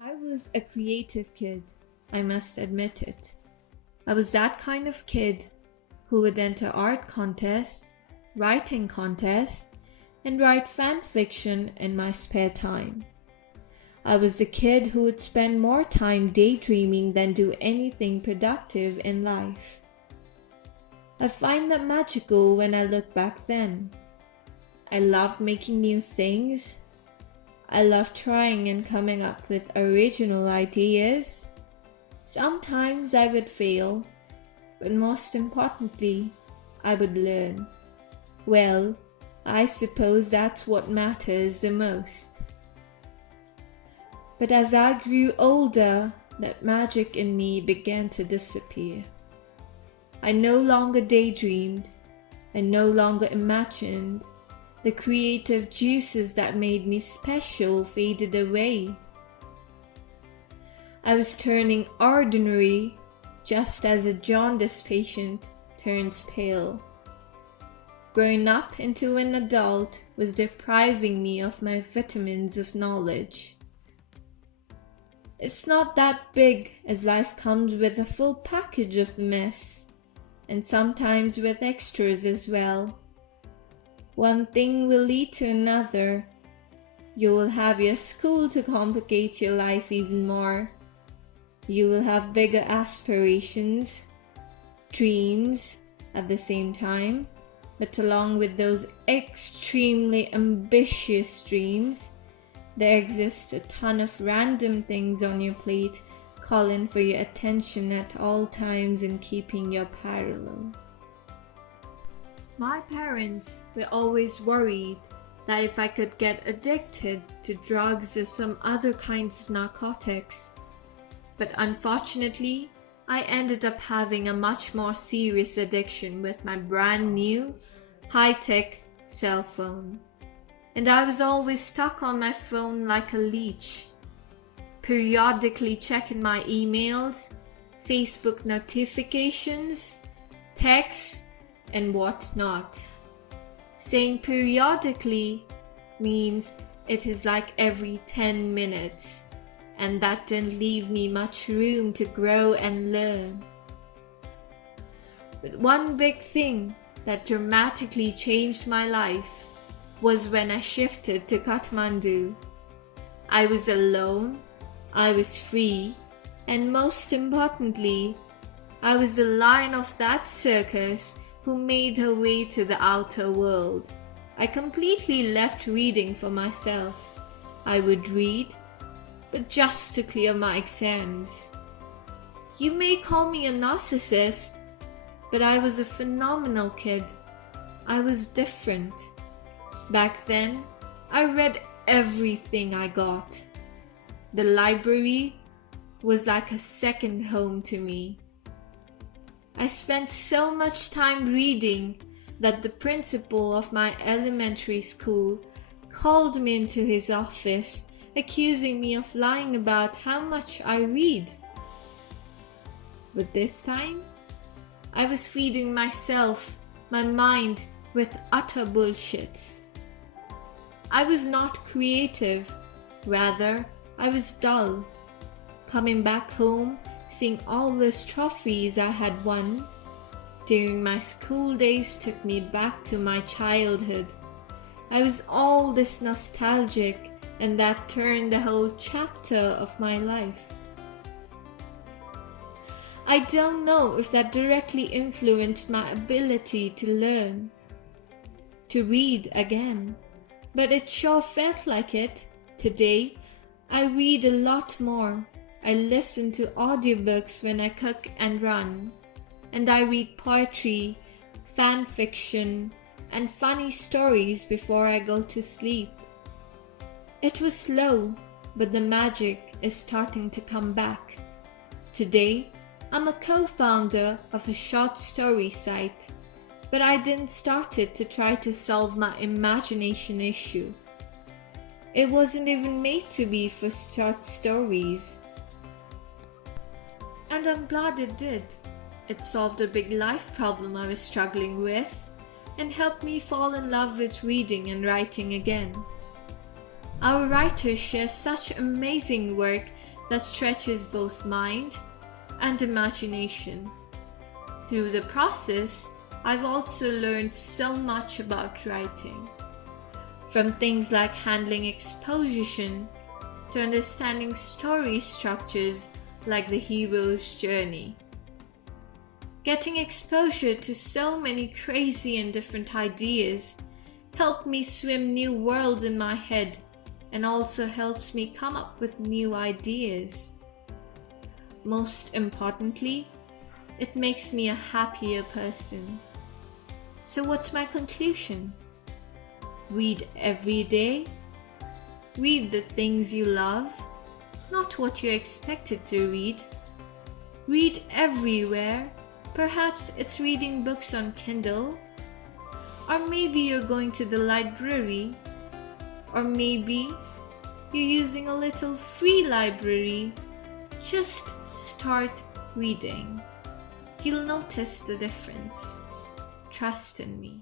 I was a creative kid, I must admit it. I was that kind of kid who would enter art contests, writing contests, and write fan fiction in my spare time. I was the kid who would spend more time daydreaming than do anything productive in life. I find that magical when I look back then. I loved making new things. I loved trying and coming up with original ideas. Sometimes I would fail, but most importantly, I would learn. Well, I suppose that's what matters the most. But as I grew older, that magic in me began to disappear. I no longer daydreamed. I no longer imagined. The creative juices that made me special faded away. I was turning ordinary, just as a jaundice patient turns pale. Growing up into an adult was depriving me of my vitamins of knowledge. It's not that big, as life comes with a full package of mess, and sometimes with extras as well. One thing will lead to another. You will have your school to complicate your life even more. You will have bigger aspirations, dreams at the same time, but along with those extremely ambitious dreams, there exists a ton of random things on your plate calling for your attention at all times and keeping you parallel. My parents were always worried that if I could get addicted to drugs or some other kinds of narcotics, but unfortunately, I ended up having a much more serious addiction with my brand new, high-tech cell phone. And I was always stuck on my phone like a leech, periodically checking my emails, Facebook notifications, texts, and whatnot. Saying periodically means it is like every 10 minutes, and that didn't leave me much room to grow and learn. But one big thing that dramatically changed my life was when I shifted to Kathmandu. I was alone, I was free, and most importantly, I was the lion of that circus who made her way to the outer world. I completely left reading for myself. I would read, but just to clear my exams. You may call me a narcissist, but I was a phenomenal kid. I was different. Back then, I read everything I got. The library was like a second home to me. I spent so much time reading that the principal of my elementary school called me into his office, accusing me of lying about how much I read. But this time, I was feeding myself, my mind, with utter bullshits. I was not creative, rather, I was dull. Coming back home, seeing all those trophies I had won during my school days took me back to my childhood. I was all this nostalgic, and that turned the whole chapter of my life. I don't know if that directly influenced my ability to learn, to read again, but it sure felt like it. Today, I read a lot more. I listen to audiobooks when I cook and run, and I read poetry, fan fiction, and funny stories before I go to sleep. It was slow, but the magic is starting to come back. Today, I'm a co-founder of a short story site, but I didn't start it to try to solve my imagination issue. It wasn't even made to be for short stories. And I'm glad it did. It solved a big life problem I was struggling with. and helped me fall in love with reading and writing again. Our writers share such amazing work that stretches both mind and imagination. Through the process, I've also learned so much about writing, from things like handling exposition to understanding story structures like the hero's journey. Getting exposure to so many crazy and different ideas helped me swim new worlds in my head and also helps me come up with new ideas. Most importantly, it makes me a happier person. So what's my conclusion? Read every day. Read the things you love, not what you're expected to read. Read everywhere. Perhaps it's reading books on Kindle, or maybe you're going to the library, or maybe you're using a little free library. Just start reading. You'll notice the difference. Trust in me.